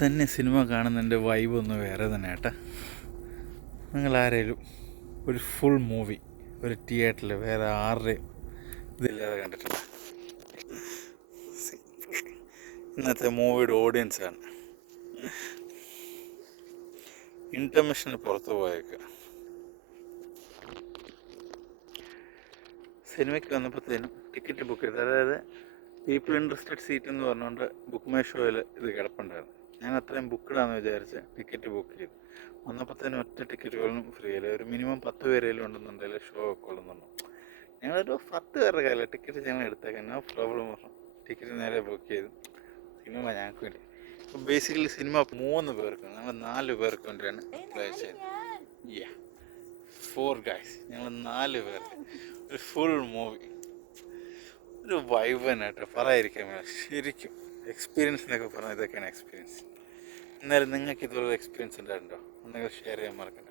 തന്നെ cinema കാണുന്നതിന്റെ vibe ഒന്ന് വേറെ തന്നെ ഏട്ടാ നിങ്ങൾ ആരേലും ഒരു ഫുൾ മൂവി ഒരു തിയേറ്ററിൽ വേറെ ആരുടെയും ഇതില്ലാതെ കണ്ടിട്ടുണ്ട് ഇന്നത്തെ മൂവിയുടെ ഓഡിയൻസാണ് ഇന്റർമിഷന് പുറത്ത് പോയേക്കുക സിനിമയ്ക്ക് വന്നപ്പോഴത്തേനും ടിക്കറ്റ് ബുക്ക് ചെയ്ത്. അതായത് പീപ്പിൾ ഇൻട്രസ്റ്റഡ് സീറ്റ് എന്ന് പറഞ്ഞുകൊണ്ട് ബുക്ക് മൈ ഷോയിൽ ഇത് കിടപ്പുണ്ടായിരുന്നു. ഞാൻ അത്രയും ബുക്കിടാന്ന് വിചാരിച്ച് ടിക്കറ്റ് ബുക്ക് ചെയ്തു. വന്നപ്പോൾ തന്നെ ഒറ്റ ടിക്കറ്റുകളും ഫ്രീ അല്ലേ ഒരു മിനിമം പത്ത് പേരെങ്കിലും ഉണ്ടെന്നുണ്ടെങ്കിൽ ഷോ ഒക്കെ ഉള്ളെന്നു ഞങ്ങളൊരു പത്ത് പേരുടെ കാര്യമില്ല ടിക്കറ്റ് ഞങ്ങൾ എടുത്തേക്കാം നോ പ്രോബ്ലം പറഞ്ഞു. ടിക്കറ്റ് നേരെ ബുക്ക് ചെയ്തു. സിനിമ ഞങ്ങൾക്ക് വേണ്ടി. ബേസിക്കലി സിനിമ മൂന്ന് പേർക്ക് ഞങ്ങൾ നാല് പേർക്ക് വേണ്ടിയാണ് പ്ലേ ചെയ്തത്. ഫോർ ഗൈസ് ഞങ്ങൾ നാല് പേർക്ക് ഒരു ഫുൾ മൂവി ഒരു വൈബനായിട്ട് പറയാതിരിക്കാൻ ശരിക്കും. എക്സ്പീരിയൻസ് എന്നൊക്കെ പറഞ്ഞാൽ ഇതൊക്കെയാണ് എക്സ്പീരിയൻസ് എന്നാലും നിങ്ങൾക്ക് ഇതുപോലൊരു എക്സ്പീരിയൻസ് ഉണ്ടായിട്ടുണ്ടോ? ഒന്നുകിൽ ഷെയർ ചെയ്യാൻ മറക്കണ്ട.